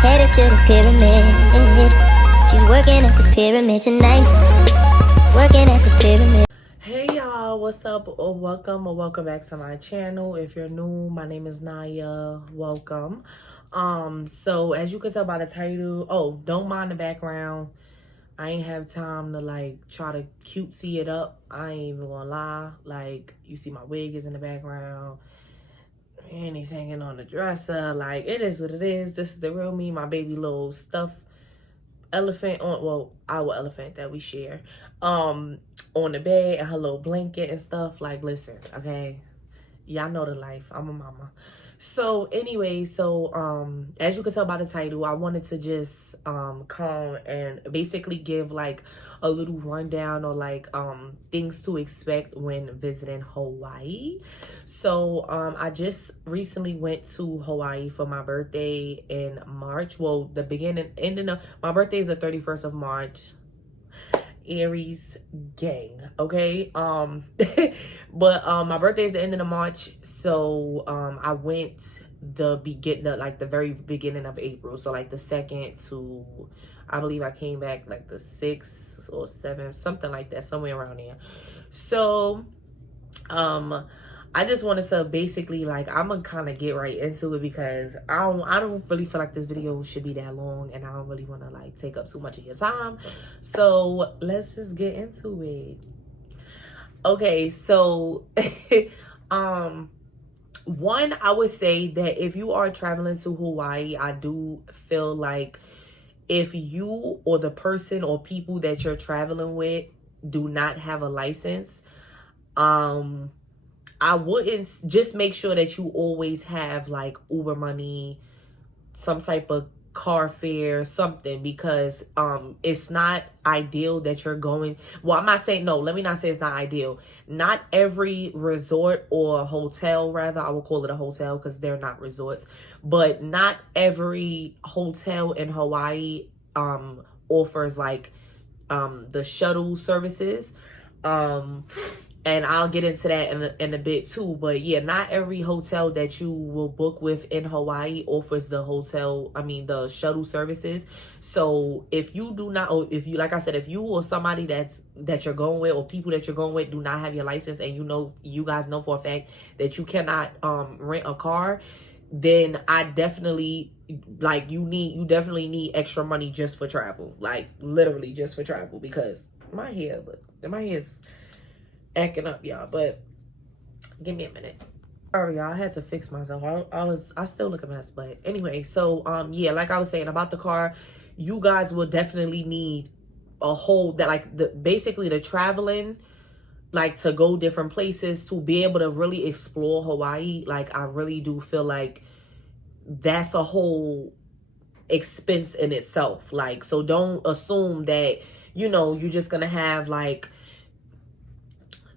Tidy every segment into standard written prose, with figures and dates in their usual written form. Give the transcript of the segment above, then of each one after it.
headed to the pyramid. She's working at the pyramid tonight. Working at the pyramid. Hey y'all, what's up? Welcome back to my channel. If you're new, my name is Naya. Welcome. So as you can tell by the title, don't mind the background. I ain't have time to like try to cutesy it up. I ain't even gonna lie. Like, you see my wig is in the background and he's hanging on the dresser. Like, it is what it is. This is the real me, my baby little stuffed elephant on, well, our elephant that we share, on the bed, and her little blanket and stuff. Like, listen, okay, y'all know the life. I'm a mama. So anyway, as you can tell by the title, I wanted to just come and basically give like a little rundown or like things to expect when visiting Hawaii. So I just recently went to Hawaii for my birthday in March. Well, my birthday is the 31st of March. Aries gang, okay? But my birthday is the end of March, so I went the very beginning of April, so like the 2nd to, I believe I came back like the 6th or 7th, something like that, somewhere around there. So I just wanted to basically, like, I'm gonna kind of get right into it because I don't really feel like this video should be that long, and I don't really want to like take up too much of your time. So let's just get into it. Okay, so one, I would say that if you are traveling to Hawaii, I do feel like if you or the person or people that you're traveling with do not have a license, I wouldn't, just make sure that you always have like Uber money, some type of car fare, something, because it's not ideal that you're going, well, I'm not saying, no, let me not say it's not ideal. Not every resort or hotel, rather, I will call it a hotel because they're not resorts, but not every hotel in Hawaii offers like the shuttle services. And I'll get into that in a bit too. But yeah, not every hotel that you will book with in Hawaii offers the shuttle services. So if you do not, or if you, like I said, if you or somebody that you're going with, or people that you're going with, do not have your license, and you guys know for a fact that you cannot rent a car, then I definitely, like, you definitely need extra money just for travel. Like, literally just for travel, because my hair is acting up, y'all, but give me a minute. All right, y'all, I had to fix myself. I still look a mess, but anyway, so yeah, like I was saying about the car, you guys will definitely need a whole, that like basically the traveling, like to go different places, to be able to really explore Hawaii. Like, I really do feel like that's a whole expense in itself. Like, so don't assume that, you're just gonna have like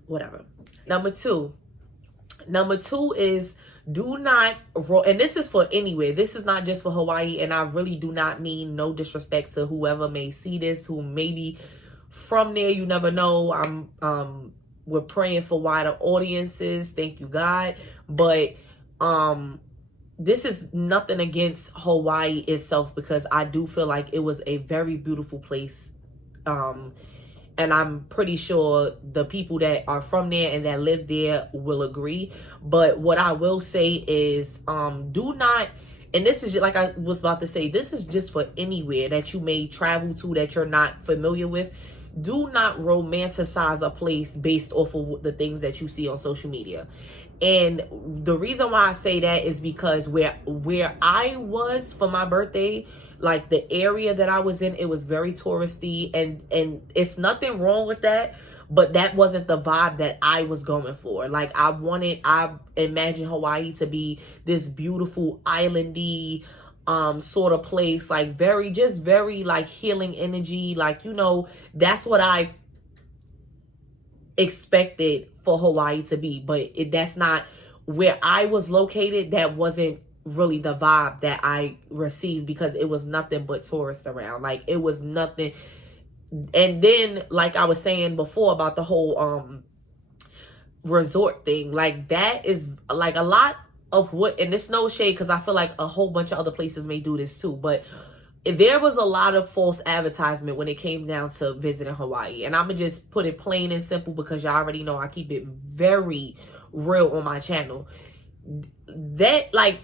whatever. Number two is, do not, and this is for anywhere. This is not just for Hawaii, and I really do not mean no disrespect to whoever may see this, who may be from there. You never know. We're praying for wider audiences. Thank you, God. But this is nothing against Hawaii itself, because I do feel like it was a very beautiful place. And I'm pretty sure the people that are from there and that live there will agree. But what I will say is, do not, and this is just, like I was about to say, this is just for anywhere that you may travel to that you're not familiar with. Do not romanticize a place based off of the things that you see on social media. And the reason why I say that is because where I was for my birthday, like the area that I was in, it was very touristy, and it's nothing wrong with that, but that wasn't the vibe that I was going for. Like, I imagine Hawaii to be this beautiful islandy sort of place, like very like healing energy. Like, that's what I expected for Hawaii to be, but that's not where I was located. That wasn't really the vibe that I received, because it was nothing but tourists around. Like, it was nothing. And then, like I was saying before about the whole resort thing, like, that is like a lot of what, and it's no shade because I feel like a whole bunch of other places may do this too, but there was a lot of false advertisement when it came down to visiting Hawaii. And I'm going to just put it plain and simple because y'all already know I keep it very real on my channel. That, like,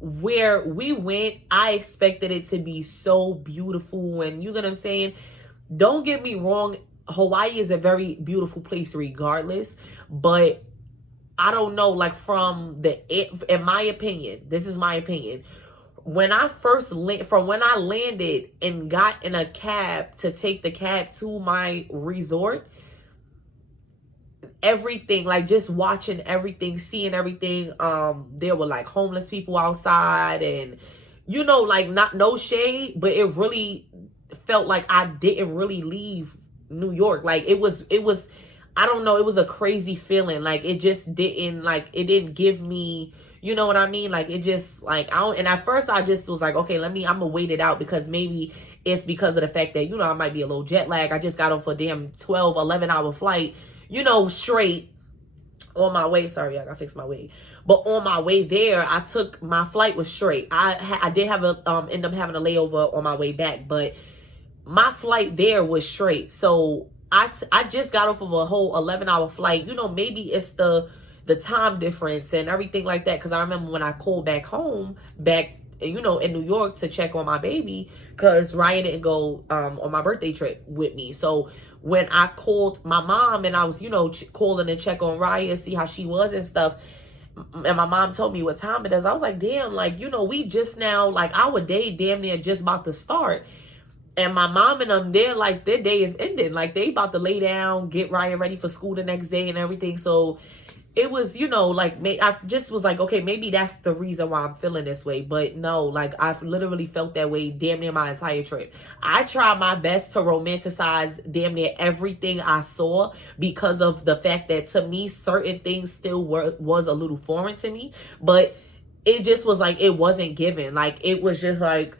where we went, I expected it to be so beautiful. And you know what I'm saying? Don't get me wrong. Hawaii is a very beautiful place regardless. But I don't know, like, in my opinion, this is my opinion. When I landed and got in a cab to take the cab to my resort, everything, like just watching everything, seeing everything, there were like homeless people outside, and you know, like, not no shade, but it really felt like I didn't really leave New York. Like it was I don't know, it was a crazy feeling. Like it just didn't, like, it didn't give me, you know what I mean? Like, it just, like, and at first I just was like, okay, I'm gonna wait it out because maybe it's because of the fact that, you know, I might be a little jet lag. I just got off a damn 12, 11 hour flight, you know, straight on my way. Sorry, I gotta fix my wig. But on my way there, my flight was straight. I did have end up having a layover on my way back, but my flight there was straight. So I just got off of a whole 11-hour flight. You know, maybe it's the time difference and everything like that. Because I remember when I called back home, you know, in New York to check on my baby, because Ryan didn't go on my birthday trip with me. So when I called my mom and I was, you know, calling to check on Ryan, see how she was and stuff, and my mom told me what time it is, I was like, damn, like, you know, we just now, like, our day damn near just about to start. And my mom and them, they're like, their day is ending. Like, they about to lay down, get Ryan ready for school the next day and everything. So it was, you know, like, I just was like, okay, maybe that's the reason why I'm feeling this way. But no, like, I've literally felt that way damn near my entire trip. I tried my best to romanticize damn near everything I saw because of the fact that, to me, certain things still was a little foreign to me. But it just was like, it wasn't given. Like, it was just like,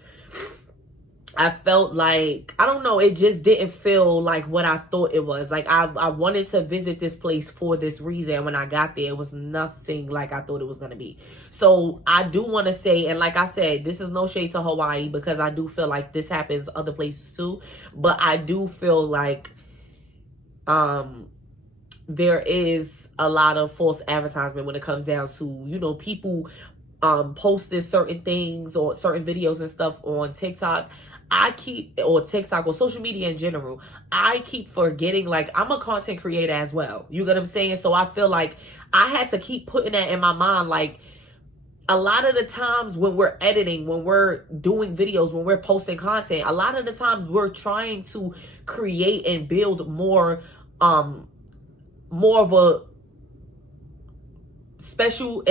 I felt like, I don't know, it just didn't feel like what I thought it was. Like, I wanted to visit this place for this reason. When I got there, it was nothing like I thought it was going to be. So I do want to say, and like I said, this is no shade to Hawaii, because I do feel like this happens other places too. But I do feel like there is a lot of false advertisement when it comes down to, you know, people posting certain things or certain videos and stuff on TikTok. Or TikTok or social media in general, I keep forgetting, like, I'm a content creator as well. You get what I'm saying? So I feel like I had to keep putting that in my mind. Like, a lot of the times when we're editing, when we're doing videos, when we're posting content, a lot of the times we're trying to create and build more of a special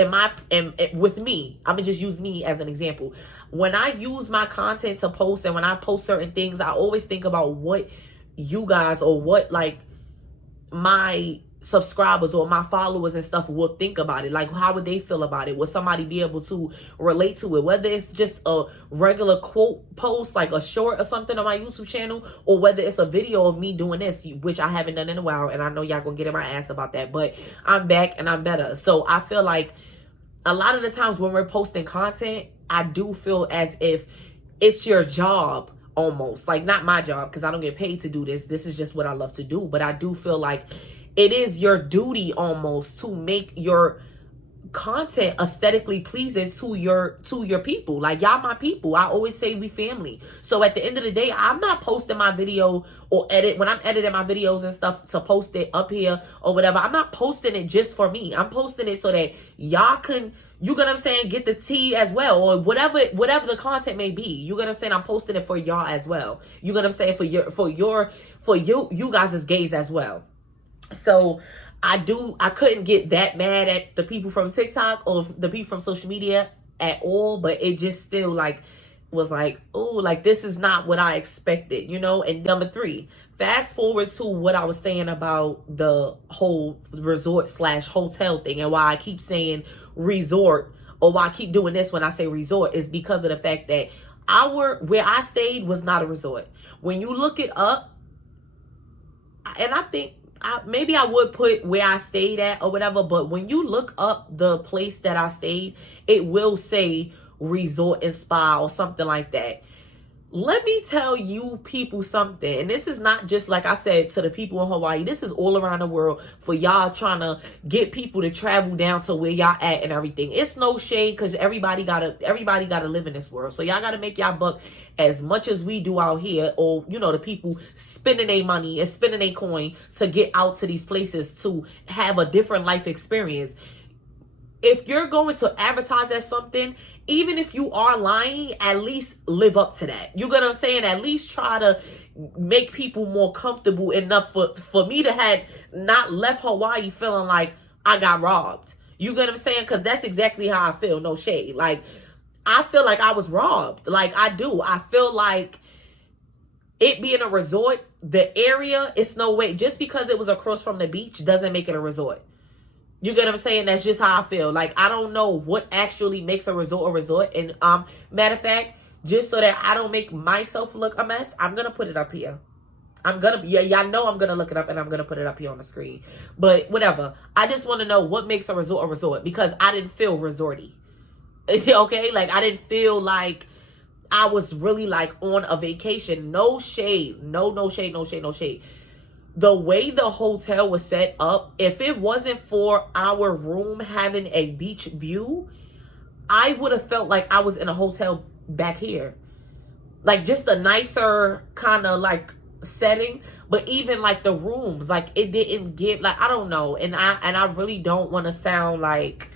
with me. I'm gonna just use me as an example. When I use my content to post, and when I post certain things, I always think about what you guys, or what, like, my subscribers or my followers and stuff will think about it. Like, how would they feel about it? Would somebody be able to relate to it? Whether it's just a regular quote post, like a short or something on my YouTube channel, or whether it's a video of me doing this, which I haven't done in a while, and I know y'all gonna get in my ass about that, but I'm back and I'm better. So I feel like a lot of the times when we're posting content, I do feel as if it's your job almost. Like, not my job, because I don't get paid to do this. This is just what I love to do. But I do feel like it is your duty almost to make your content aesthetically pleasing to your people. Like, y'all my people. I always say we family. So at the end of the day, I'm not posting my video or when I'm editing my videos and stuff to post it up here or whatever, I'm not posting it just for me. I'm posting it so that y'all can, you get what I'm saying, get the tea as well, or whatever the content may be. You get what I'm saying? I'm posting it for y'all as well. You get what I'm saying? For you guys as gays as well. So I couldn't get that mad at the people from TikTok or the people from social media at all, but it just still, like, was like, oh, like, this is not what I expected, you know? And number 3, fast forward to what I was saying about the whole resort/hotel thing, and why I keep saying resort, or why I keep doing this when I say resort, is because of the fact that where I stayed was not a resort. When you look it up, and I think maybe I would put where I stayed at or whatever, but when you look up the place that I stayed, it will say resort and spa or something like that. Let me tell you people something, and this is not just, like I said, to the people in Hawaii. This is all around the world for y'all trying to get people to travel down to where y'all at and everything. It's no shade, because everybody gotta live in this world. So y'all gotta make y'all buck as much as we do out here, or you know, the people spending their money and spending their coin to get out to these places to have a different life experience. If you're going to advertise as something, even if you are lying, at least live up to that. You get what I'm saying? At least try to make people more comfortable enough for me to have not left Hawaii feeling like I got robbed. You get what I'm saying? Because that's exactly how I feel. No shade. Like, I feel like I was robbed. Like, I do. I feel like it being a resort, the area, it's no way. Just because it was across from the beach doesn't make it a resort. You get what I'm saying? That's just how I feel. Like, I don't know what actually makes a resort. And matter of fact, just so that I don't make myself look a mess, I'm gonna put it up here. Y'all know I'm gonna look it up, and I'm gonna put it up here on the screen. But whatever. I just want to know what makes a resort, because I didn't feel resorty. Okay? Like, I didn't feel like I was really like on a vacation. No shade. No shade. The way the hotel was set up, if it wasn't for our room having a beach view, I would have felt like I was in a hotel back here. Like, just a nicer kind of like setting. But even like the rooms, like, it didn't give, like, I don't know. And I really don't want to sound like,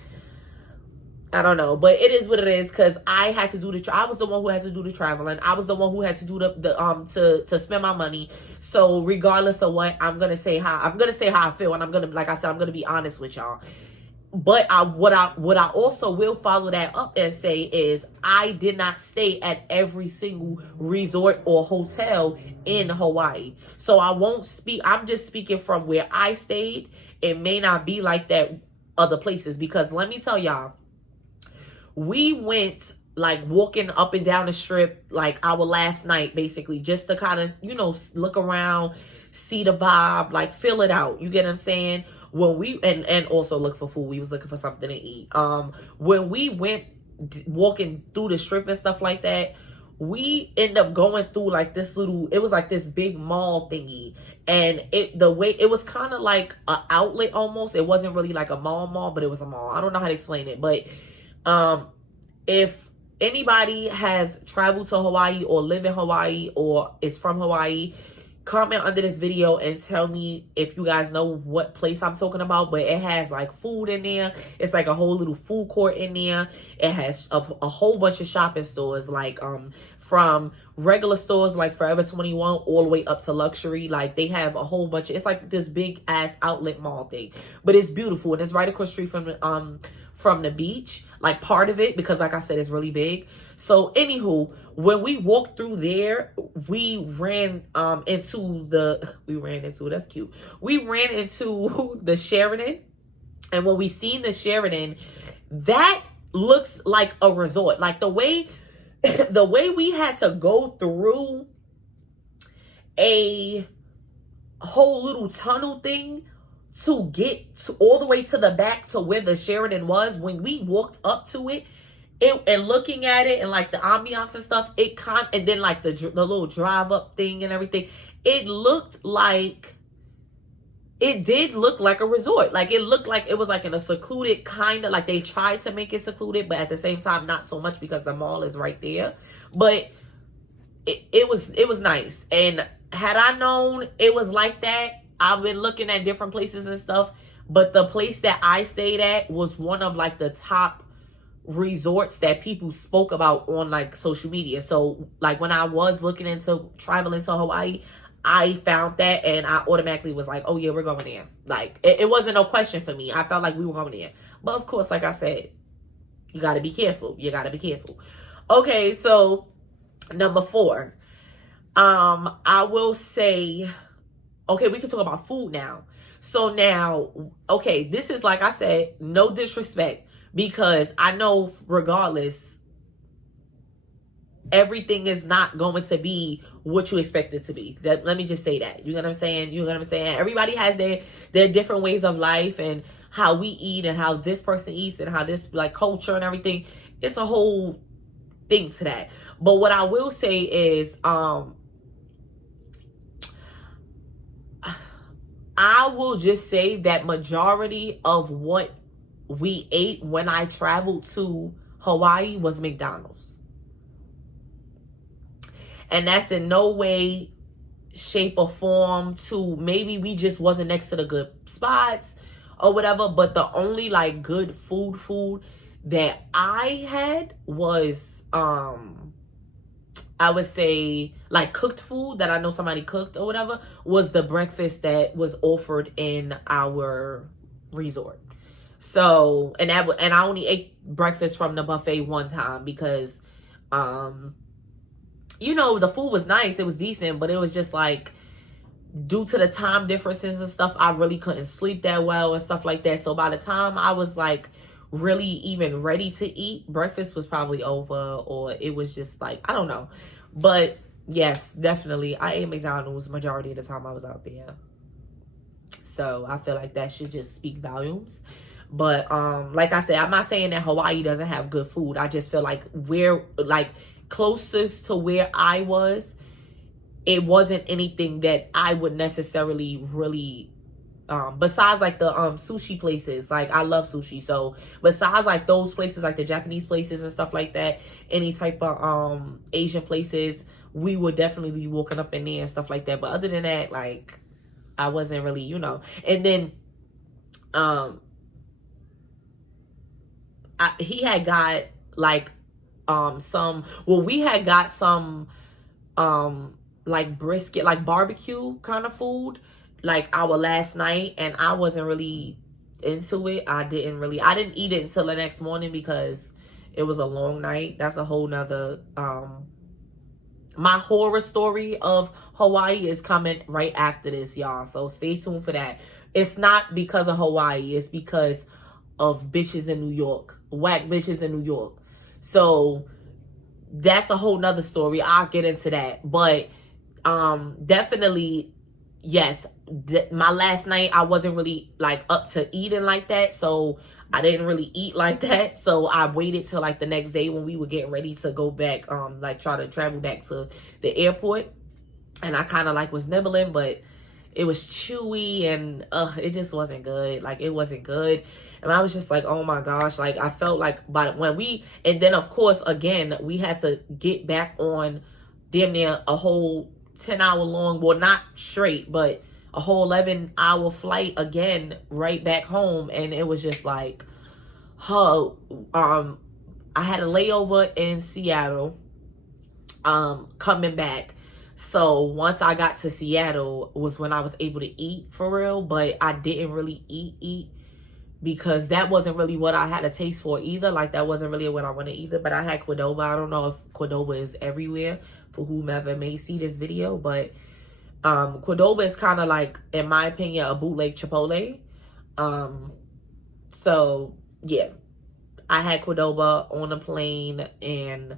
I don't know, but it is what it is, because I had to do I was the one who had to do the traveling. I was the one who had to do to spend my money. So regardless of what, I'm gonna say how I feel, and I'm gonna, like I said, I'm gonna be honest with y'all. But what I also will follow that up and say is, I did not stay at every single resort or hotel in Hawaii. So I won't speak. I'm just speaking from where I stayed. It may not be like that other places, because let me tell y'all, we went like walking up and down the strip like our last night, basically, just to kind of, you know, look around, see the vibe, like feel it out. You get what I'm saying? When we and also look for food. We was looking for something to eat. When we went walking through the strip and stuff like that, we end up going through like this little, it was like this big mall thingy, and the way it was kind of like an outlet almost. It wasn't really like a mall, but it was a mall. I don't know how to explain it, but if anybody has traveled to Hawaii or live in Hawaii or is from Hawaii, comment under this video and tell me if you guys know what place I'm talking about. But it has like food in there. It's like a whole little food court in there. It has a whole bunch of shopping stores, like from regular stores like Forever 21 all the way up to luxury. Like, they have a whole bunch it's like this big ass outlet mall thing, but it's beautiful, and it's right across the street from the beach, like part of it, because like I said, it's really big. So anywho, when we walked through there, we ran into the Sheraton. And when we seen the Sheraton, that looks like a resort. Like, the way we had to go through a whole little tunnel thing to get all the way to the back to where the Sheraton was. When we walked up to it, and looking at it and like the ambiance and stuff, and then like the little drive up thing and everything, it did look like a resort. Like, it looked like it was like in a secluded kind of, like they tried to make it secluded, but at the same time not so much, because the mall is right there. But it was nice. And had I known it was like that, I've been looking at different places and stuff, but the place that I stayed at was one of like the top resorts that people spoke about on like social media. So like, when I was looking into traveling to Hawaii, I found that, and I automatically was like, oh yeah, we're going there. Like, it wasn't no question for me. I felt like we were going there. But of course, like I said, you got to be careful. Okay, so number 4. I will say, okay, we can talk about food now. So now, okay, this is, like I said, no disrespect, because I know regardless, everything is not going to be what you expect it to be. Let me just say that. You know what I'm saying? You know what I'm saying? Everybody has their different ways of life and how we eat and how this person eats and how this like culture and everything. It's a whole thing to that. But what I will say is I will just say that majority of what we ate when I traveled to Hawaii was McDonald's. And that's in no way, shape, or form to maybe we just wasn't next to the good spots or whatever. But the only like good food that I had was I would say like cooked food that I know somebody cooked or whatever was the breakfast that was offered in our resort. So and I only ate breakfast from the buffet one time because you know, the food was nice, it was decent, but it was just like due to the time differences and stuff, I really couldn't sleep that well and stuff like that. So by the time I was like really even ready to eat, breakfast was probably over, or it was just like, I don't know. But yes, definitely I ate McDonald's majority of the time I was out there. So I feel like that should just speak volumes. But like I said, I'm not saying that Hawaii doesn't have good food. I just feel like we're like closest to where I was, it wasn't anything that I would necessarily really besides like the sushi places. Like I love sushi, so besides like those places, like the Japanese places and stuff like that, any type of Asian places, we would definitely be walking up in there and stuff like that. But other than that, like I wasn't really, you know. And then he had got like we had got some like brisket, like barbecue kind of food like our last night, and I wasn't really into it. I didn't eat it until the next morning because it was a long night. That's a whole nother my horror story of Hawaii is coming right after this, y'all, so stay tuned for that. It's not because of Hawaii, it's because of bitches in New York, whack bitches in New York. So that's a whole nother story. I'll get into that. But definitely, yes, my last night I wasn't really like up to eating like that. So I didn't really eat like that. So I waited till like the next day when we were getting ready to go back, like try to travel back to the airport. And I kind of like was nibbling, but it was chewy and it just wasn't good. Like it wasn't good. And I was just like, oh my gosh, like I felt like and then of course, again, we had to get back on damn near a whole 10-hour long, well, not straight, but a whole 11-hour flight again, right back home. And it was just like, I had a layover in Seattle, coming back. So once I got to Seattle was when I was able to eat for real, but I didn't really eat because that wasn't really what I had a taste for either. Like that wasn't really what I wanted either, but I had Qdoba. I don't know if Qdoba is everywhere for whomever may see this video, but Qdoba is kind of like, in my opinion, a bootleg Chipotle. So yeah, I had Qdoba on a plane and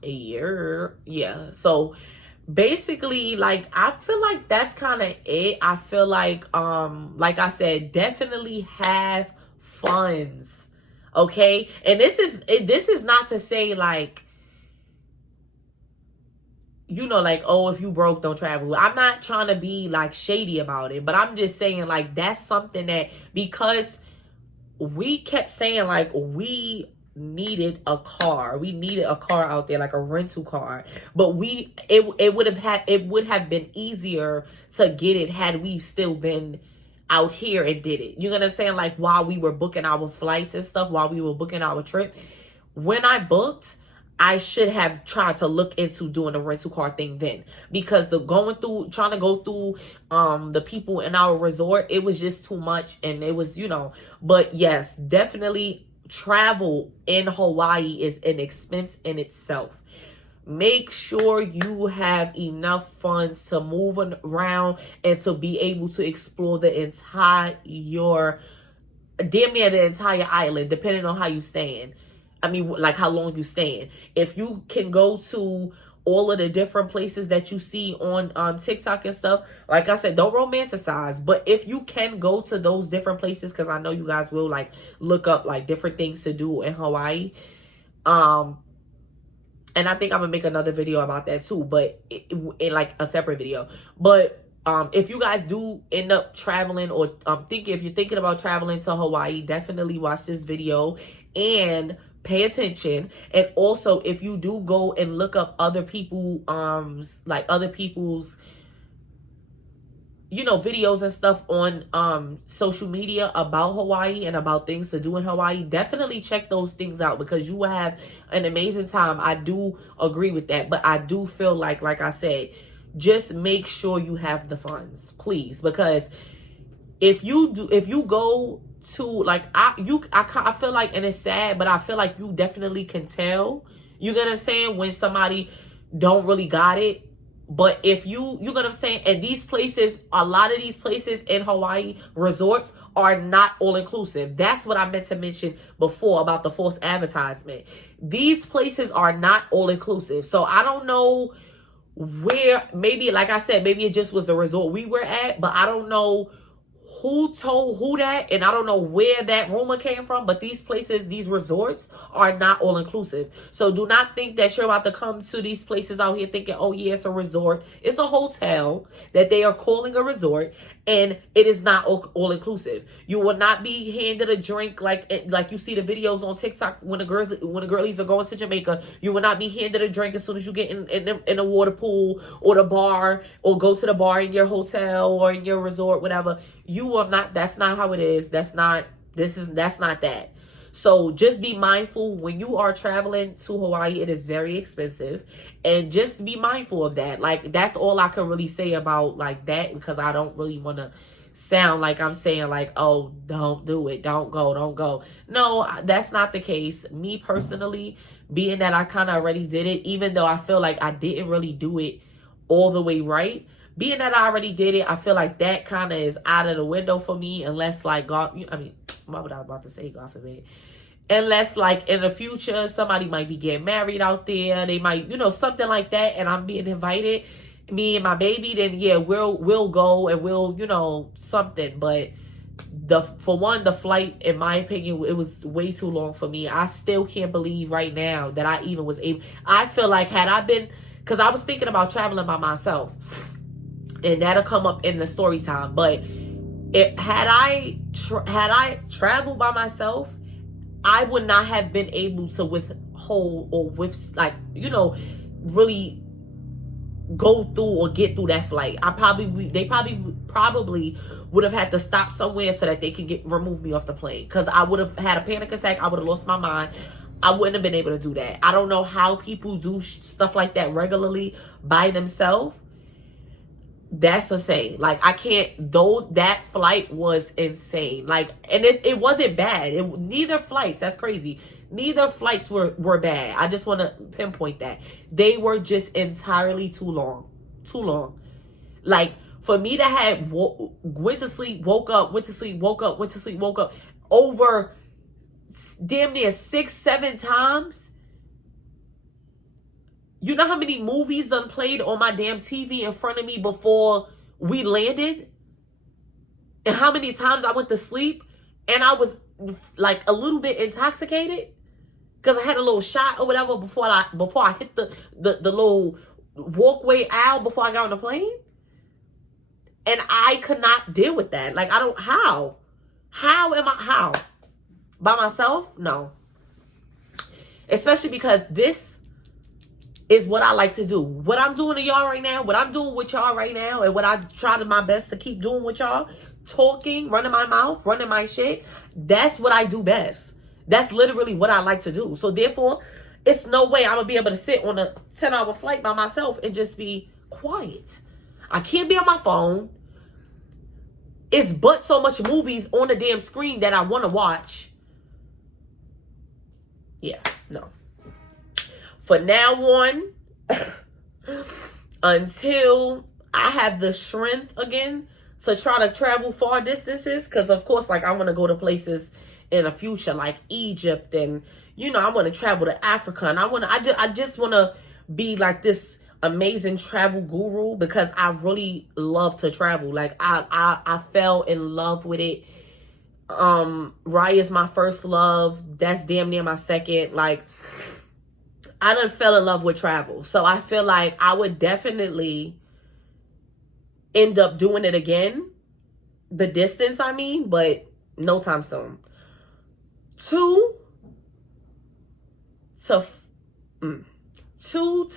yeah. So basically, like I feel like that's kind of it. I feel like I said, definitely have funds, okay? And this is not to say like, you know, like, oh, if you broke, don't travel. I'm not trying to be like shady about it, but I'm just saying like that's something that, because we kept saying like we needed a car out there, like a rental car, but it would have been easier to get it had we still been out here and did it. You know what I'm saying? Like while we were booking our flights and stuff, while we were booking our trip, when I booked, I should have tried to look into doing a rental car thing then, because trying to go through the people in our resort, it was just too much. And it was, you know, but yes, definitely travel in Hawaii is an expense in itself. Make sure you have enough funds to move around and to be able to explore the entire island, depending on how you staying. I mean, like how long you staying. If you can go to all of the different places that you see on TikTok and stuff, like I said, don't romanticize. But if you can go to those different places, because I know you guys will like look up like different things to do in Hawaii. And I think I'm gonna make another video about that too, but in like a separate video. But if you guys do end up traveling, or if you're thinking about traveling to Hawaii, definitely watch this video and pay attention. And also, if you do go and look up other people, like other people's, you know, videos and stuff on social media about Hawaii and about things to do in Hawaii, definitely check those things out, because you will have an amazing time. I do agree with that, but I do feel like I said, just make sure you have the funds, please, because if you go to like I feel like, and it's sad, but I feel like you definitely can tell, you get what I'm saying, when somebody don't really got it. But if you get what I'm saying, and these places, a lot of these places in Hawaii, resorts, are not all inclusive. That's what I meant to mention before about the false advertisement. These places are not all inclusive. So I don't know where, maybe, like I said, maybe it just was the resort we were at, but I don't know who told who that, and I don't know where that rumor came from, but these places, these resorts, are not all inclusive. So do not think that you're about to come to these places out here thinking, oh yeah, it's a resort. It's a hotel that they are calling a resort, and it is not all inclusive. You will not be handed a drink like you see the videos on TikTok when the girlies are going to Jamaica. You will not be handed a drink as soon as you get in the water pool or the bar, or go to the bar in your hotel or in your resort, whatever. You will not. That's not how it is. That's not that. So just be mindful when you are traveling to Hawaii. It is very expensive, and just be mindful of that. Like, that's all I can really say about like that, because I don't really want to sound like I'm saying like, oh, don't do it, don't go. No, that's not the case. Me personally, being that I kind of already did it, even though I feel like I didn't really do it all the way right. Being that I already did it, I feel like that kind of is out of the window for me, unless like God, I mean, what was I about to say? God forbid. Unless like in the future, somebody might be getting married out there. They might, something like that. And I'm being invited, me and my baby, then yeah, we'll go and we'll, something. But the flight, in my opinion, it was way too long for me. I still can't believe right now that I even was able. I feel like had I been, because I was thinking about traveling by myself, and that'll come up in the story time. But had I traveled by myself, I would not have been able to withhold or really go through or get through that flight. They probably would have had to stop somewhere so that they could remove me off the plane, because I would have had a panic attack. I would have lost my mind. I wouldn't have been able to do that. I don't know how people do stuff like that regularly by themselves. That's insane. Like, I can't. That flight was insane. Like, and it wasn't bad. Neither flights. That's crazy. Neither flights were bad. I just want to pinpoint that they were just entirely too long. Too long. Like, for me to have went to sleep, woke up, went to sleep, woke up, went to sleep, woke up over damn near 6-7 times. You know how many movies done played on my damn TV in front of me before we landed? And how many times I went to sleep and I was like a little bit intoxicated because I had a little shot or whatever before I hit the little walkway aisle before I got on the plane? And I could not deal with that. Like, how? How? By myself? No. Especially because this is what I like to do. What I'm doing to y'all right now, what I'm doing with y'all right now, and what I try to my best to keep doing with y'all, talking, running my mouth, running my shit, that's what I do best. That's literally what I like to do. So therefore, it's no way I'm going to be able to sit on a 10-hour flight by myself and just be quiet. I can't be on my phone. It's but so much movies on the damn screen that I want to watch. Yeah, no. For now on, until I have the strength again to try to travel far distances, because of course, like, I want to go to places in the future like Egypt and you know, I want to travel to Africa, and I just want to be like this amazing travel guru, because I really love to travel. Like I fell in love with it. Raya's my first love. That's damn near my second. Like, I done fell in love with travel. So I feel like I would definitely end up doing it again. The distance, I mean, but no time soon. 2 to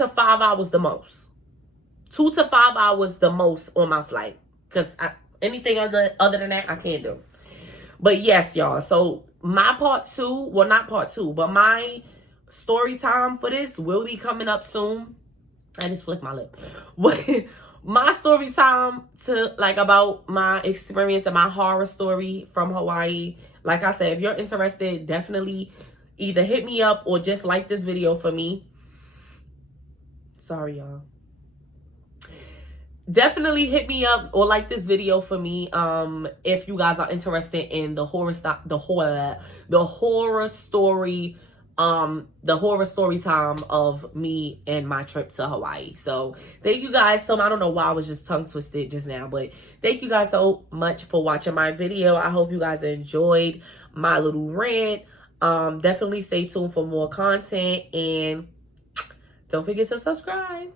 5 hours the most. 2 to 5 hours the most on my flight. Because anything other than that, I can't do. But yes, y'all. So my part 2, well, not part 2, but my story time for this will be coming up soon. I just flicked my lip. My story time to like about my experience and my horror story from Hawaii. Like I said, if you're interested, definitely either hit me up or just like this video for me. Sorry, y'all. Definitely hit me up or like this video for me if you guys are interested in the horror story time of me and my trip to Hawaii. So thank you guys so much. I don't know why I was just tongue twisted just now, but thank you guys so much for watching my video. I hope you guys enjoyed my little rant. Definitely stay tuned for more content, and don't forget to subscribe.